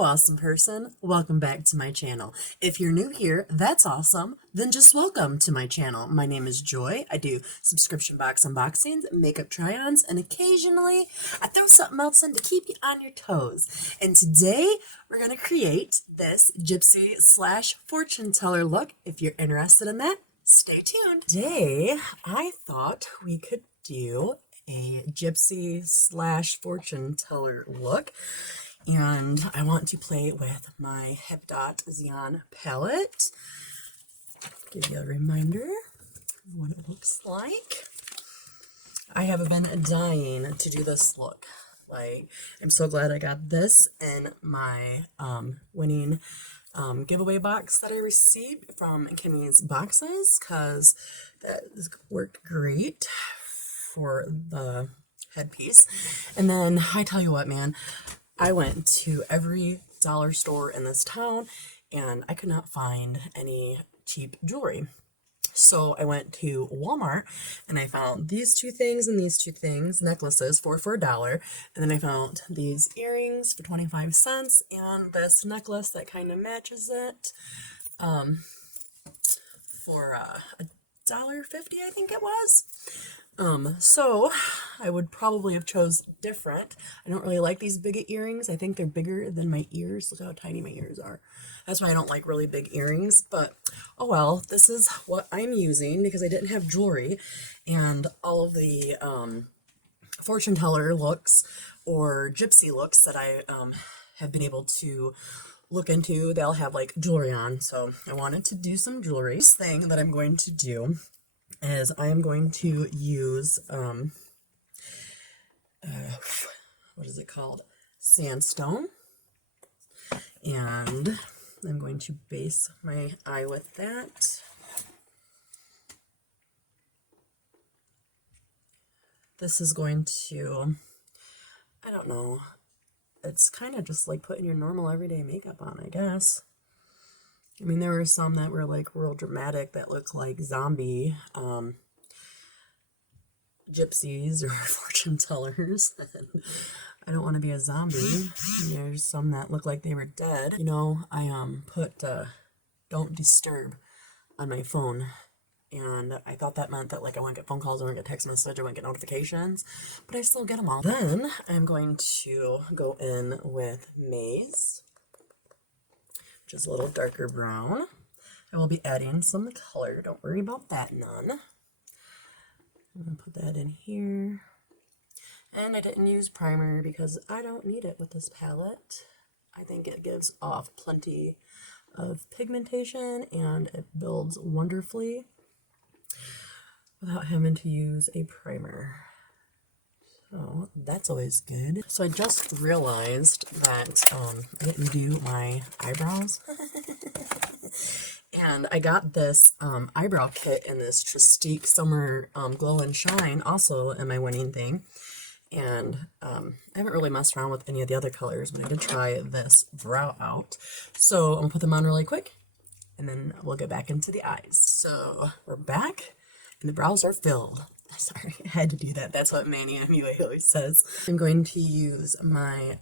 Hello, awesome person. Welcome back to my channel. If you're new here, that's awesome. Then just welcome to my channel. My name is Joy. I do subscription box unboxings, makeup try-ons, and occasionally I throw something else in to keep you on your toes. And today we're going to create this gypsy slash fortune teller look. If you're interested in that, stay tuned. Today, I thought we could do a gypsy slash fortune teller look. And I want to play with my Hep Dot Xeon palette. Give you a reminder of what it looks like. I have been dying to do this look. I'm so glad I got this in my winning giveaway box that I received from Kimmy's Boxes, because that worked great for the headpiece. And then I tell you what, man, I went to every dollar store in this town and I could not find any cheap jewelry. So I went to Walmart and I found these two things and these two things, necklaces for $1. And then I found these earrings for 25 cents and this necklace that kind of matches it for $1.50, I think it was. So I would probably have chose different. I don't really like these big earrings. I think they're bigger than my ears. Look how tiny my ears are. That's why I don't like really big earrings, but oh well, this is what I'm using because I didn't have jewelry, and all of the fortune teller looks or gypsy looks that I have been able to look into, they'll have like jewelry on. So I wanted to do some jewelry. This thing that I'm going to do is I am going to use, what is it called? Sandstone. And I'm going to base my eye with that. This is going to, I don't know, it's kind of just like putting your normal everyday makeup on, I guess. I mean, there were some that were like real dramatic that look like zombie gypsies or fortune tellers. I don't want to be a zombie. There's some that look like they were dead. You know, I put don't disturb on my phone, and I thought that meant that like I wouldn't get phone calls, I wouldn't get text messages, I wouldn't get notifications, but I still get them all. Then I'm going to go in with maize, which is a little darker brown. I will be adding some color. Don't worry about that none. I'm going to put that in here. And I didn't use primer because I don't need it with this palette. I think it gives off plenty of pigmentation and it builds wonderfully without having to use a primer. So that's always good. So I just realized that I didn't do my eyebrows. And I got this eyebrow kit in this Tristique Summer Glow and Shine, also in my winning thing. And I haven't really messed around with any of the other colors, but I did try this brow out. So I'm going to put them on really quick, and then we'll get back into the eyes. So we're back, and the brows are filled. Sorry, I had to do that. That's what Manny MUA always says. I'm going to use my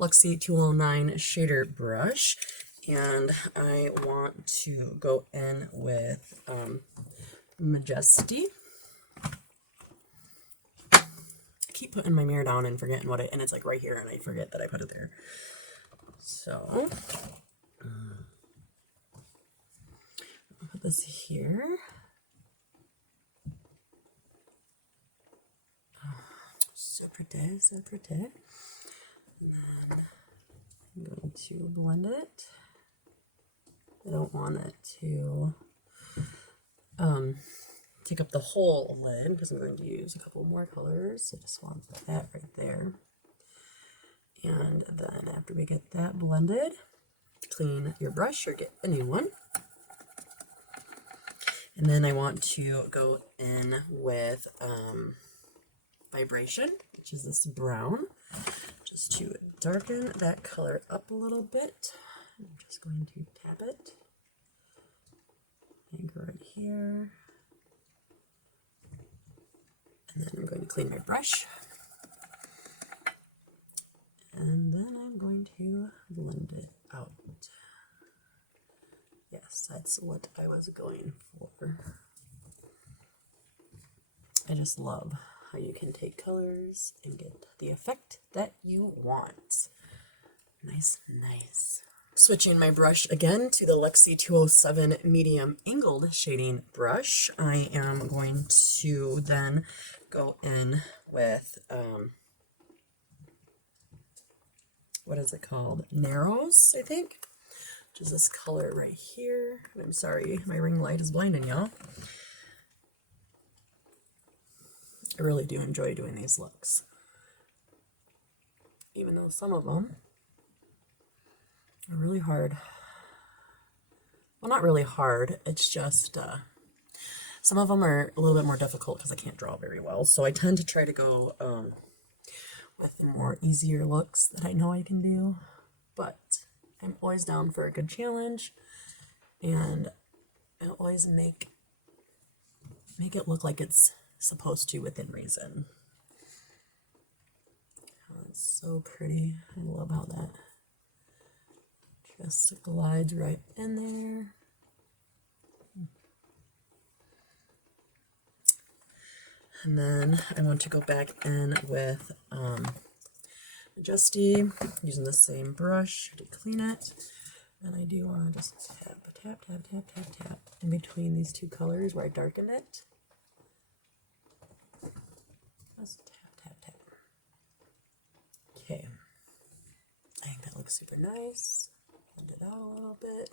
Luxie 209 shader brush, and I want to go in with Majesty. I keep putting my mirror down and forgetting what and it's like right here, and I forget that I put it there. So I'll put this here. So pretty, so pretty. And then I'm going to blend it. I don't want it to take up the whole lid because I'm going to use a couple more colors. So just want that right there. And then after we get that blended, clean your brush or get a new one. And then I want to go in with Vibration, which is this brown, just to darken that color up a little bit. I'm just going to tap it and go right here. And then I'm going to clean my brush. And then I'm going blend it out. Yes, that's what I was going for. I just love how you can take colors and get the effect that you want. Nice, nice. Switching my brush again to the Lexi 207 medium angled shading brush, I am going to then go in with, what is it called? Narrows, I think, which is this color right here. I'm sorry, my ring light is blinding y'all. I really do enjoy doing these looks, even though some of them are really hard. Well, not really hard, it's just some of them are a little bit more difficult because I can't draw very well, so I tend to try to go with the more easier looks that I know I can do, but I'm always down for a good challenge, and I always make it look like it's supposed to within reason. Oh, it's so pretty. I love how that just glides right in there. And then I want to go back in with Majesty, using the same brush to clean it. And I do want to just tap, tap, tap, tap, tap, tap in between these two colors where I darkened it. Just tap, tap, tap. Okay. I think that looks super nice. Blend it out a little bit.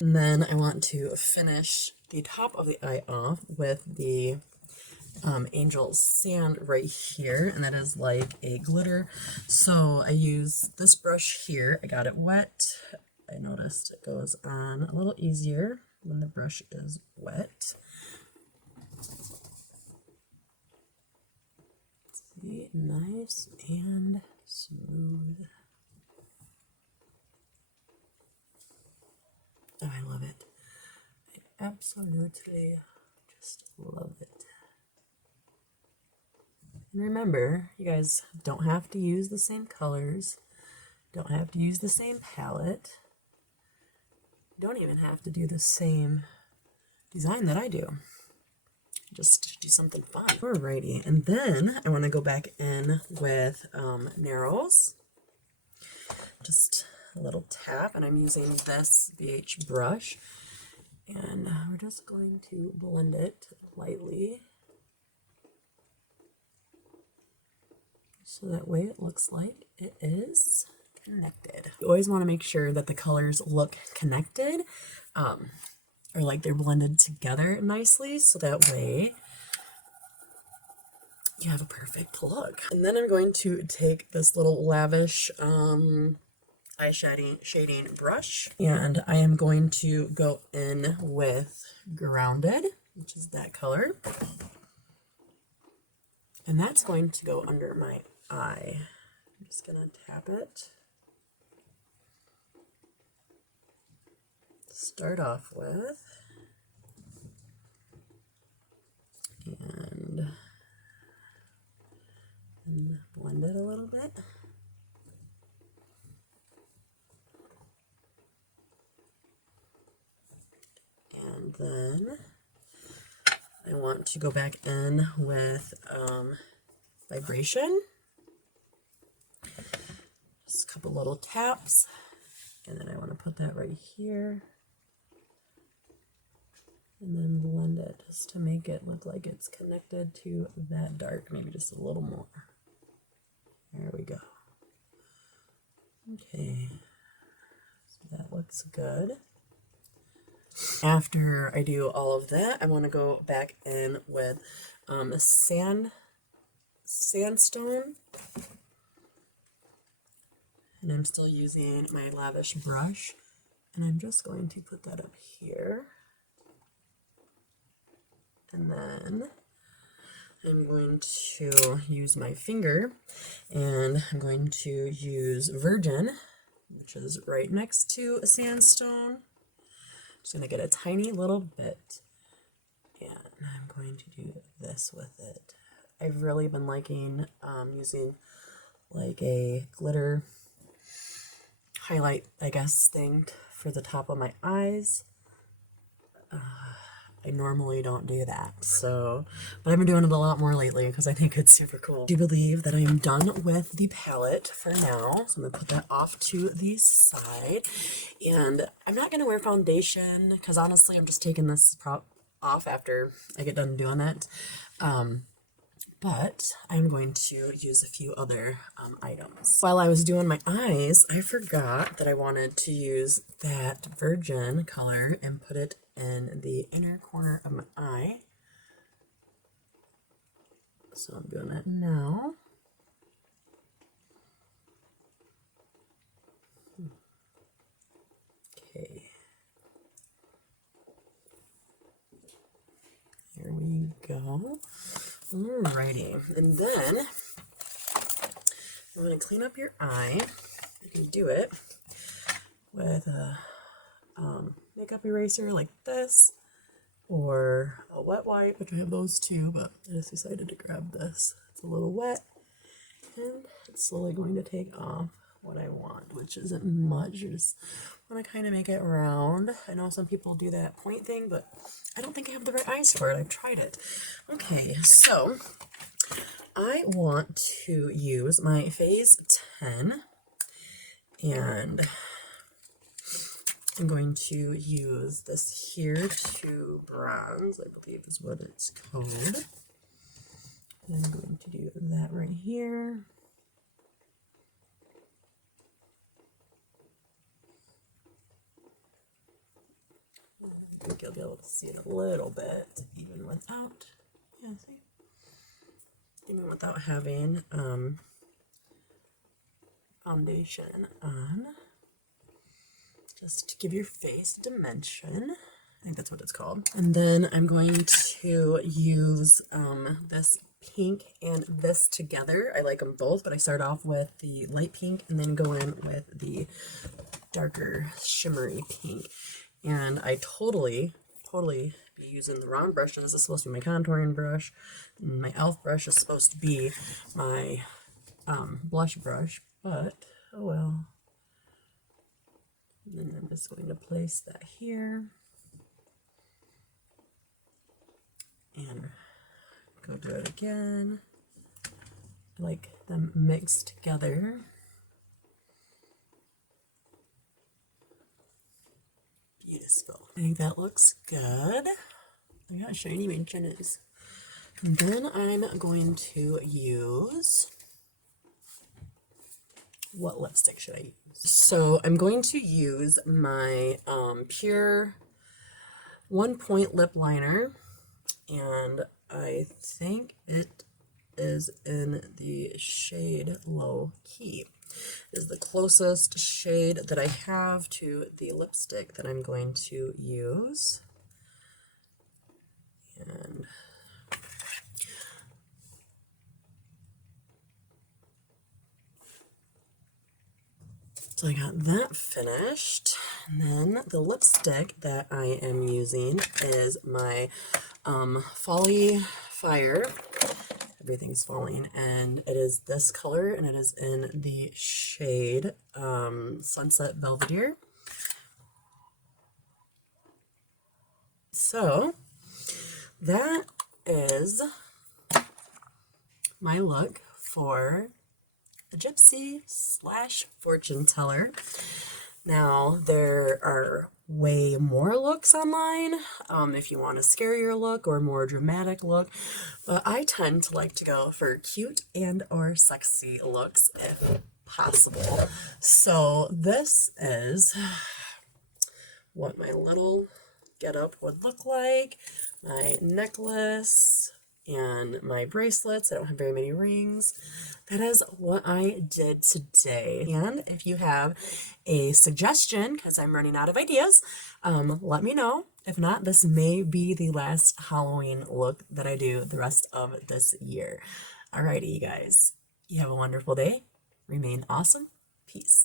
And then I want to finish the top of the eye off with the Angel Sand right here, and that is like a glitter. So I use this brush here. I got it wet. I noticed it goes on a little easier when the brush is wet. See, nice and smooth. Oh, I love it. I absolutely just love it. And remember, you guys don't have to use the same colors, don't have to use the same palette, don't even have to do the same design that I do. Just do something fun. Alrighty, and then I want to go back in with narrows. Just a little tap, and I'm using this BH brush, and we're just going to blend it lightly so that way it looks like it is connected. You always want to make sure that the colors look connected, or like they're blended together nicely, so that way you have a perfect look. And then I'm going to take this little lavish eye shading brush, and I am going to go in with Grounded, which is that color, and that's going to go under my eye. I'm just gonna tap it, start off with, and blend it a little bit. And then I want to go back in with Vibration. Just a couple little taps. And then I want to put that right here. And then blend it just to make it look like it's connected to that dark. Maybe just a little more. There we go. Okay. So that looks good. After I do all of that, I want to go back in with sandstone, and I'm still using my lavish brush, and I'm just going to put that up here, and then I'm going to use my finger, and I'm going to use Virgin, which is right next to a sandstone. Just going to get a tiny little bit, and I'm going to do this with it. I've really been liking using like a glitter highlight, I guess, thing for the top of my eyes. I normally don't do that, so, but I've been doing it a lot more lately because I think it's super cool. I do believe that I am done with the palette for now, so I'm going to put that off to the side, and I'm not going to wear foundation because honestly I'm just taking this off after I get done doing that, but I'm going to use a few other items. While I was doing my eyes, I forgot that I wanted to use that Virgin color and put it in the inner corner of my eye. So I'm doing that now. Okay. Here we go. Alrighty, and then you want to clean up your eye. You can do it with a makeup eraser like this, or a wet wipe, which I have those too, but I just decided to grab this. It's a little wet, and it's slowly going to take off what I want, which isn't much. You just want to kind of make it round. I know some people do that point thing, but I don't think I have the right eyes for it. I've tried it. Okay, so I want to use my Phase 10, and I'm going to use this here to bronze, I believe is what it's called. And I'm going to do that right here. I think you'll be able to see it a little bit, even without, yeah, see? Even without having foundation on. Just to give your face dimension. I think that's what it's called. And then I'm going to use this pink and this together. I like them both, but I start off with the light pink and then go in with the darker shimmery pink. And I totally be using the round brushes. This is supposed to be my contouring brush. And my e.l.f. brush is supposed to be my blush brush, but oh well. And then I'm just going to place that here and go do it again. I like them mixed together. Beautiful. I think that looks good. I got shiny mentions. And then I'm going to use, what lipstick should I use? So I'm going to use my Pure 1-point lip liner, and I think it is in the shade Low Key. It is the closest shade that I have to the lipstick that I'm going to use. And so I got that finished, and then the lipstick that I am using is my Folly Fire. Everything's falling, and it is this color, and it is in the shade Sunset Belvedere. So that is my look for a gypsy / fortune teller. Now, there are way more looks online if you want a scarier look or more dramatic look, but I tend to like to go for cute and or sexy looks if possible. So this is what my little getup would look like. My necklace and my bracelets. I don't have very many rings. That is what I did today. And if you have a suggestion, because I'm running out of ideas, let me know. If not, this may be the last Halloween look that I do the rest of this year. Alrighty, you guys. You have a wonderful day. Remain awesome. Peace.